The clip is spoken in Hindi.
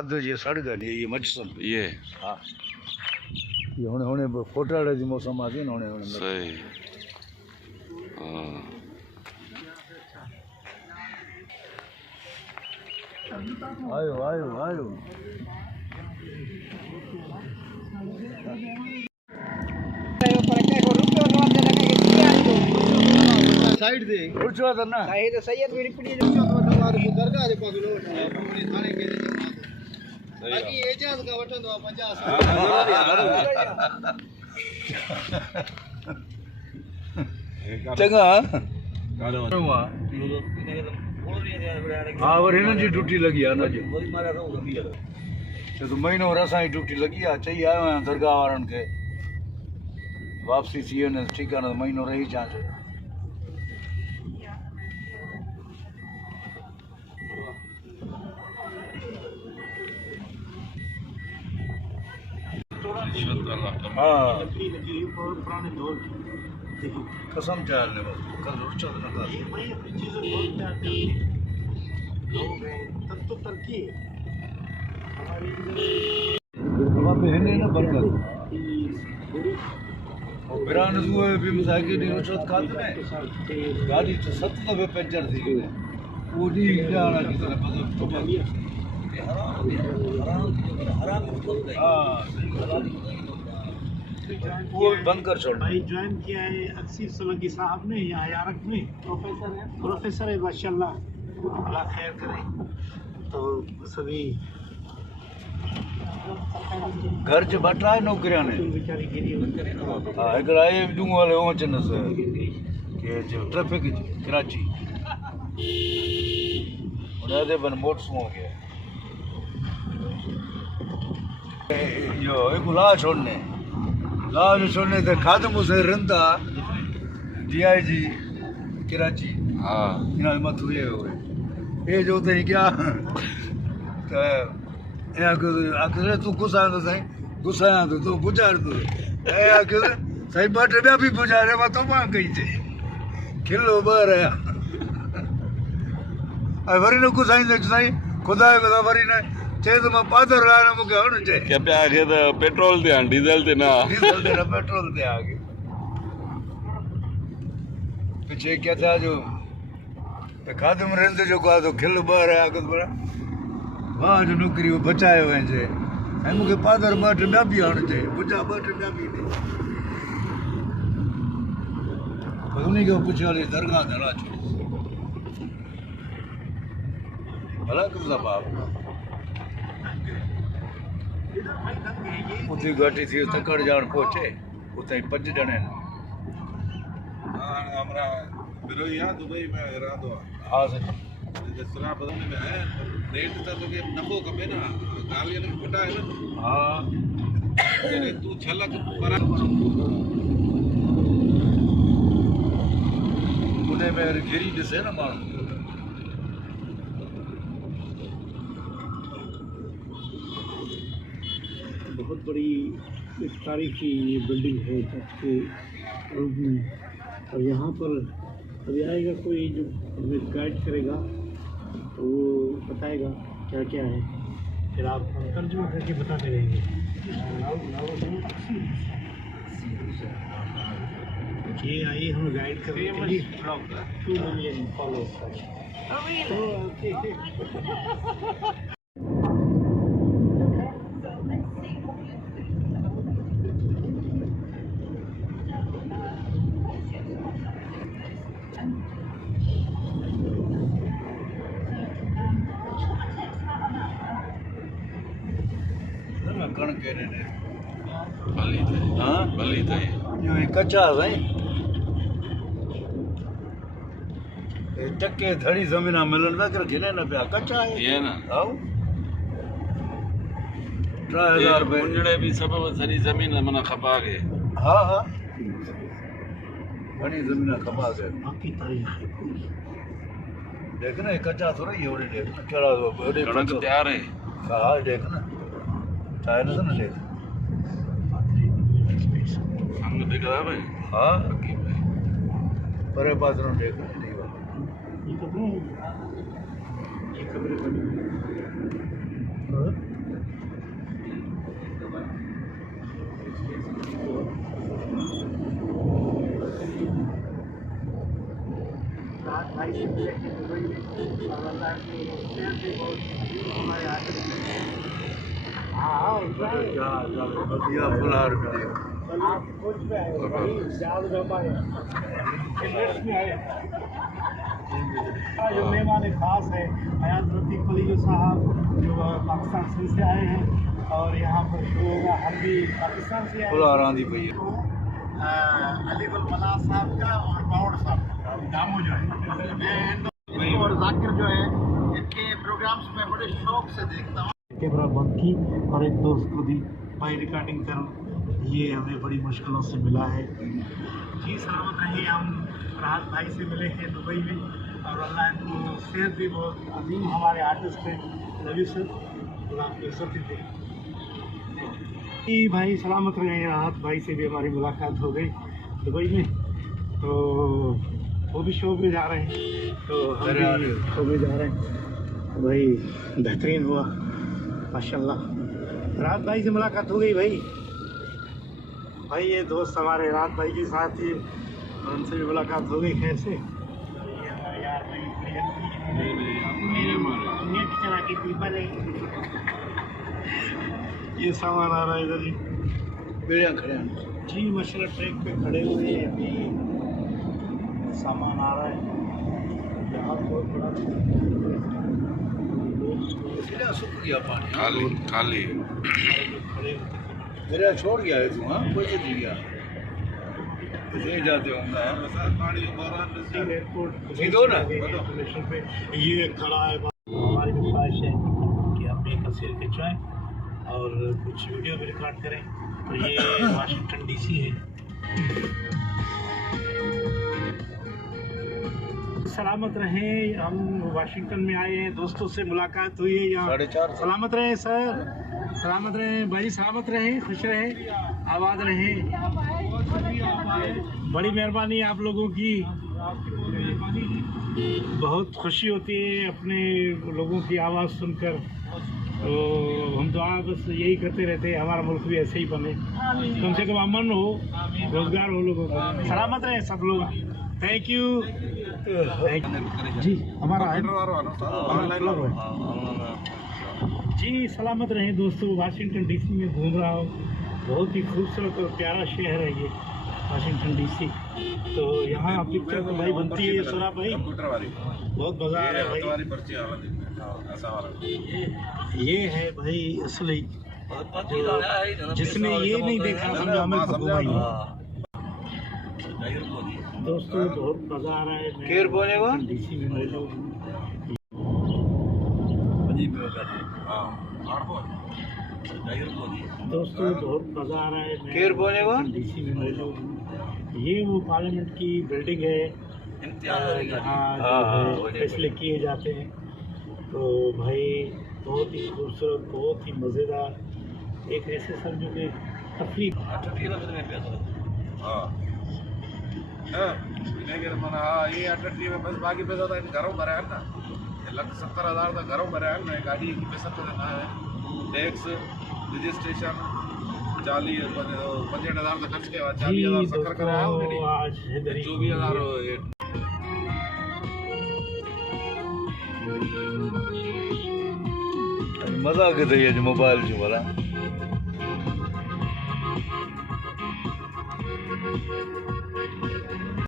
थधि जी सड़ गई ये मच्छर ये हाँ ये हुणे फोटाड़े जी मौसम आती न हुणे सही हाँ आयो आयो आयो साइड दे पूछो तो ना सही तो सैयद मेरी पड़ी जो तो हमारे दरगाह के पास लो अपने थाने के बाकी एजाज का वठन दो 50 चंगा हाँ वरी हिननि जी ड्यूटी लगी आहे न जो महीनो असांजी ड्यूटी लगी आहे चई आयो आहियां दरगाह वारनि खे वापसी थी वञे ठीकु आहे न महीनो रही अचांसि हाँ कसम चाल ने कल रुचत न कर अब हिने न बरकत और बिरान हुए भी मजाके दी रुचत खाते ने गाड़ी तो 7 दफे पंचर थी वो दी जाना की तरह मतलब हराम हाँ वो बंद कर छोड़ भाई ज्वाइन किया है अक्सीर सोलंकी साहब ने यहाँ यारक में प्रोफेसर है माशाल्लाह अल्लाह खैर करे तो सभी घर च बटला है नौकरियां ने बेचारी गिरी हाँ हिकिड़ा ये दूं वाले हो अचनसि के जो ट्रैफिक कराची उन्हें बन मोट्स हो गया यो एक ला छोड़ने से खादम से रंदा DIG कराची हाँ इना मत हुए ये जो ते क्या तो ए आखिर तू गुस्सा तो सही गुस्सा तो तू बुझार तू ए आखिर सही बाट बया भी बुझारे मा तो मां कही थे किलो बर है आ वरी न गुस्सा देख सही खुदा को वरी न चे तो मैं पादर लाना मुके होने चाहिए क्या पे आगे तो पेट्रोल ते डीजल ते ना पेट्रोल ते आगे पीछे क्या था जो खादम रहंदे जो को तो खिल बर है आगे बड़ा वाह जो नौकरी वो बचाए हुए जे ऐं मुके पादर बाट ॿिया बि होने चाहिए बुझा बाट ॿिया बि ने उन्हीं को पूछे वाली दरगाह दरा छो भला कितना बाप उते घाटी थी तकड़ जान पहुंचे उते 5 ॼणे हमारा बिरोई है दुबई में इरादो हाँ सर जिसरा बदलने में है रेट तो के नंबो कमे ना गाली ने फटा है ना हाँ यानी तू छलक पर उन्हें में घेरी दिसे ना माण्हू बहुत बड़ी एक तारीखी ये बिल्डिंग है इसके रूप में और यहाँ पर अभी आएगा कोई जो हमें गाइड करेगा तो वो बताएगा क्या क्या है फिर आप तर्जुमा करके बताते रहेंगे ये आइए हम गाइड करने के लिए 2 मिलियन फॉलोअर्स कण के ने भली थे हाँ भली थे यो कच्चा है टके धड़ी जमीना मिलन ना कर घेने ना पिया कच्चा है ये ना आओ 3000 रुपए उन्जड़े भी सब सारी जमीन मना खपा गए हाँ हाँ घणी जमीना खपा गए आपकी तारीफ है देख ना ये कच्चा थोड़ा ये ओरे देख ना केड़ा ओरे कणक तैयार है हाँ देख ना चाहे ना देख हमने देखा था भाई हाँ पक्की भाई परे पास ना देख नहीं बात ये कमरे बने राहत भाई से मिले थे दुबई में और अल्लाह के शहर भी बहुत हमारे आते हैं। हाँ बढ़िया फुलहार मिलेगा। आप कुछ पे आए हो भाई, ज्यादा व्यापार है एमरेट्स में आए। जो मेहमान खास है हयात रफीक कुली साहब जो पाकिस्तान से आए हैं और यहाँ पर शो होगा, हम भी पाकिस्तान से आए फुलहार आंधी पई है। अली गुल मला साहब का और बाउड साहब का दामो जो है और जाकिर जो है इनके प्रोग्राम्स में बड़े शौक से देखता हूँ। कैमरा बंद की और एक दोस्त को दी भाई रिकॉर्डिंग करो, ये हमें बड़ी मुश्किलों से मिला है। जी सलामत रहे, हम राहत भाई से मिले हैं दुबई में और अल्लाह इनको सेहत भी बहुत अजीम हमारे आर्टिस्ट हैं। लवी सर अल्लाह आपको इज्जत दे। जी भाई सलामत रहे, राहत भाई से भी हमारी मुलाकात हो गई दुबई में, तो वो भी शो में जा रहे हैं, तो हम भी शो में जा रहे हैं। भाई बेहतरीन हुआ माशाल्लाह। राहत भाई से मुलाकात हो गई भाई ये दोस्त हमारे राहत भाई के साथ ही, उनसे भी मुलाकात हो गई। खैर से यार भाई नेट चला के पीपल है, ये सामान आ रहा है इधर ही बेड़ियाँ खड़े हैं जी माशाल्लाह। ट्रैक पे खड़े हुए हैं, अभी सामान आ रहा है। यहाँ बहुत बड़ा इसलिए सूख गया पानी। खाली खाली है। खड़े होते मेरा छोड़ गया है तू। हाँ कोई नहीं गया नहीं जाते होंगे। पानी बहरान में एयरपोर्ट सीधो ना इंटरनेशनल पे ये खड़ा है। हमारी भी ख्वाहिश है कि हम भी तस्वीर खिंचवाएं और कुछ वीडियो भी रिकॉर्ड करें। तो ये वाशिंगटन डीसी है। सलामत रहें, हम वाशिंगटन में आए हैं, दोस्तों से मुलाकात हुई है यहाँ। 4:30 सलामत रहें सर, सलामत रहें भाई, सलामत रहें, खुश रहें, आबाद रहें। बड़ी मेहरबानी आप लोगों की, बहुत खुशी होती है अपने लोगों की आवाज़ सुनकर। तो हम दुआ बस यही करते रहते हैं हमारा मुल्क भी ऐसे ही बने, कम से कम अमन हो, रोजगार हो लोगों को। सलामत रहें सब लोग। थैंक यू जी। हमारा जी सलामत रहें दोस्तों। वाशिंगटन डीसी में घूम रहा हूँ, बहुत ही खूबसूरत और प्यारा शहर है ये वाशिंगटन डीसी। तो यहाँ पिक्चर तो भाई बनती है सुना भाई, कंप्यूटर वाली बहुत बाजार है भाई। वाली पर्ची ऐसा वाला ये है भाई असली, जिसने ये नहीं देखा समझो हमें घुमाई। दोस्तों बहुत मजा आ रहा है। केर बोलेगा डीसी में मौजूद दोस्तों बहुत मजा आ रहा है। केर बोलेगा डीसी में मौजूद ये वो पार्लियामेंट की बिल्डिंग है, यहाँ फैसले किए जाते हैं। तो भाई बहुत ही खूबसूरत, बहुत ही मज़ेदार, एक ऐसे समझो कि तफरीक। लेकिन माना हाँ ये 38 में बस बाकी पैसा तो घरों भरे है ना, 1,70,000 तो घरों भरे है ना। गाड़ी की पैसा तो देना है, टैक्स रजिस्ट्रेशन 65,000 तो खर्च के बाद 40,000 शक्कर कराया ऑलरेडी, आज 24,000 मजा के थे ये मोबाइल जो वाला।